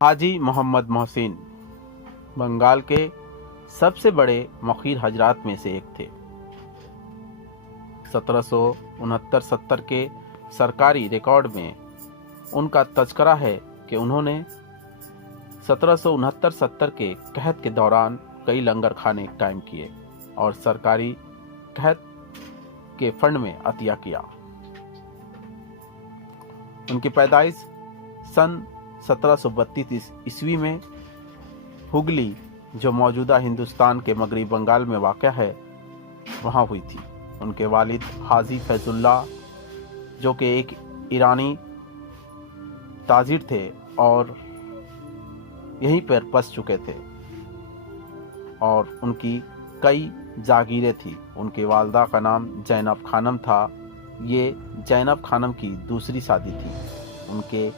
हाजी मोहम्मद मोहसिन बंगाल के सबसे बड़े मखीर हजरात में से एक थे। 1769-70 के सरकारी रिकॉर्ड में उनका तज़किरा है कि उन्होंने 1769-70 के कहत के दौरान कई लंगर खाने कायम किए और सरकारी कहत के फंड में अतिया किया। उनकी पैदाइश सन 1732 ईस्वी में हुगली, जो मौजूदा हिंदुस्तान के मगरबी बंगाल में वाक़ है, वहाँ हुई थी। उनके वालिद हाजी फैजुल्लाह, जो कि एक ईरानी ताजिर थे और यहीं पर बस चुके थे, और उनकी कई जागीरें थी। उनकी वालदा का नाम जैनब खानम था। ये जैनब खानम की दूसरी शादी थी। उनके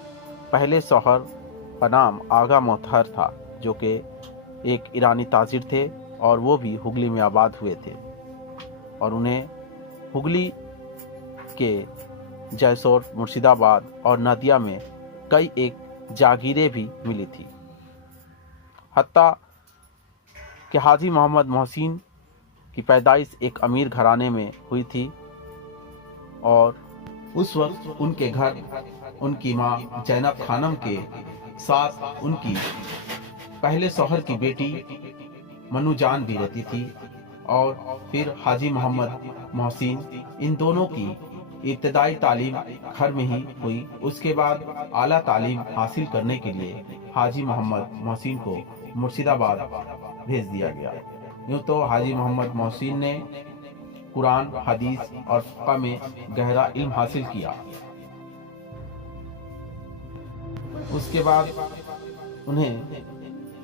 पहले शौहर का नाम आगा मोहतर था, जो कि एक ईरानी ताजिर थे और वो भी हुगली में आबाद हुए थे, और उन्हें हुगली के जैसोर, मुर्शिदाबाद और नदिया में कई एक जागीरें भी मिली थी। हत्ता कि हाजी मोहम्मद मोहसिन की पैदाइश एक अमीर घराने में हुई थी और उस वक्त उनके घर उनकी माँ जैनब खानम के साथ उनकी पहले शौहर की बेटी मनुजान भी रहती थी, और फिर हाजी मोहम्मद मोहसिन, इन दोनों की इब्तदाई तालीम घर में ही हुई। उसके बाद आला तालीम हासिल करने के लिए हाजी मोहम्मद मोहसिन को मुर्शिदाबाद भेज दिया गया। यूँ तो हाजी मोहम्मद मोहसिन ने कुरान, हदीस और फ़िक़्ह में गहरा इल्म हासिल किया। उसके बाद उन्हें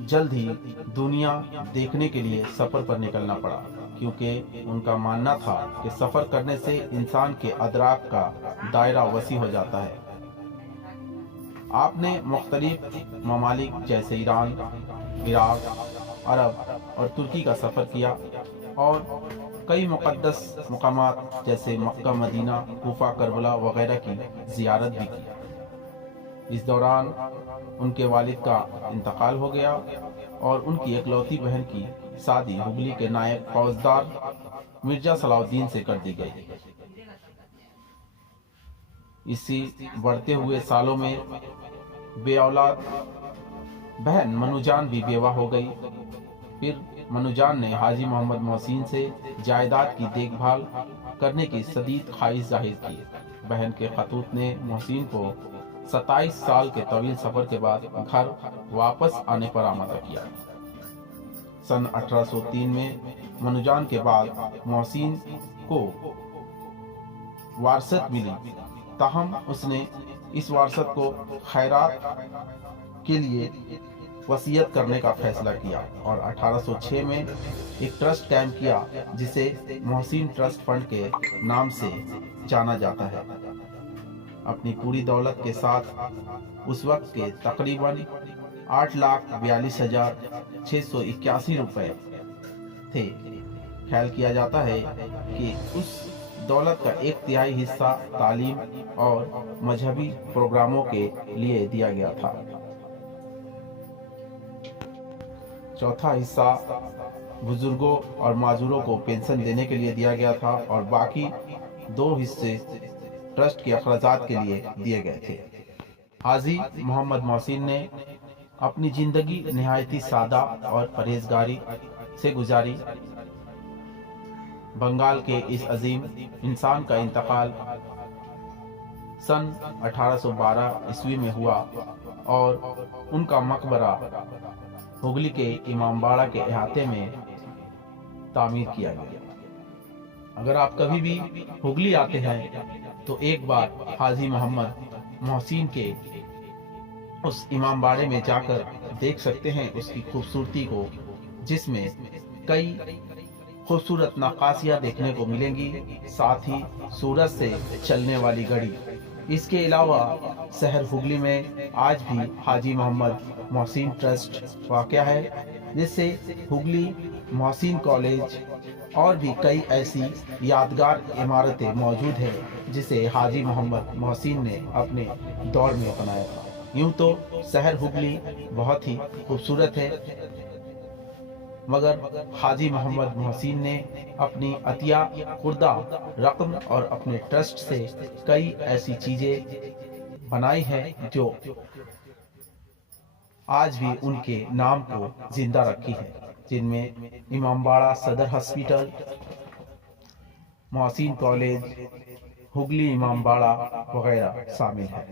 जल्द ही दुनिया देखने के लिए सफ़र पर निकलना पड़ा, क्योंकि उनका मानना था कि सफ़र करने से इंसान के अदराक का दायरा वसी हो जाता है। आपने मुख्तलिफ ममालिक जैसे ईरान, इराक, अरब और तुर्की का सफ़र किया और कई मुक़द्दस मकामात जैसे मक्का, मदीना, कूफा, करबला वगैरह की ज़ियारत भी की। इस दौरान उनके वालिद का इंतकाल हो गया और उनकी इकलौती बहन की शादी हुगली के नायब फौजदार मिर्जा सलाउद्दीन से कर दी गई। इसी बढ़ते हुए सालों में बेऔलाद बहन मनुजान भी बेवा हो गई। फिर मनुजान ने हाजी मोहम्मद मोहसिन से जायदाद की देखभाल करने की शदीद ख्वाहिश जाहिर की। बहन के खतूत ने मोहसिन को 27 साल के तवील सफर के बाद घर वापस आने पर आमादा किया। सन 1803 में मनुजान के बाद मोहसिन को वारसत मिली, ताहम उसने इस वारसत को खैरात के लिए वसीयत करने का फैसला किया और 1806 में एक ट्रस्ट कायम किया, जिसे मोहसिन ट्रस्ट फंड के नाम से जाना जाता है। अपनी पूरी दौलत के साथ उस वक्त के तकरीबन 8,42,681 रुपए थे। ख्याल किया जाता है कि उस दौलत का 1/3 हिस्सा तालीम और मजहबी प्रोग्रामों के लिए दिया गया था। चौथा हिस्सा बुजुर्गों और माजूरों को पेंशन देने के लिए दिया गया था और बाकी 2 हिस्से ट्रस्ट के अखराजात के लिए दिए गए थे। हाजी मोहम्मद मोहसिन ने अपनी जिंदगी निहायती सादा और परहेजगारी से गुजारी। बंगाल के इस अजीम इंसान का इंतकाल सन 1812 ईस्वी में हुआ और उनका मकबरा हुगली के इमामबाड़ा के अहाते में तामीर किया गया। अगर आप कभी भी हुगली आते हैं तो एक बार हाजी मोहम्मद मोहसिन के उस इमामबाड़े में जाकर देख सकते हैं उसकी खूबसूरती को, जिसमें कई खूबसूरत नक्काशियाँ देखने को मिलेंगी, साथ ही सूरज से चलने वाली घड़ी। इसके अलावा शहर हुगली में आज भी हाजी मोहम्मद मोहसिन ट्रस्ट वाक़या है, जिससे हुगली मोहसिन कॉलेज और भी कई ऐसी यादगार इमारतें मौजूद हैं जिसे हाजी मोहम्मद मोहसिन ने अपने दौर में बनाया था। यूं तो शहर हुगली बहुत ही खूबसूरत है, मगर हाजी मोहम्मद मोहसिन ने अपनी अतिया खुर्दा रकम और अपने ट्रस्ट से कई ऐसी चीजें बनाई हैं जो आज भी उनके नाम को जिंदा रखी है, जिनमें इमामबाड़ा सदर हॉस्पिटल, मोहसिन कॉलेज, हुगली इमामबाड़ा वगैरह शामिल है।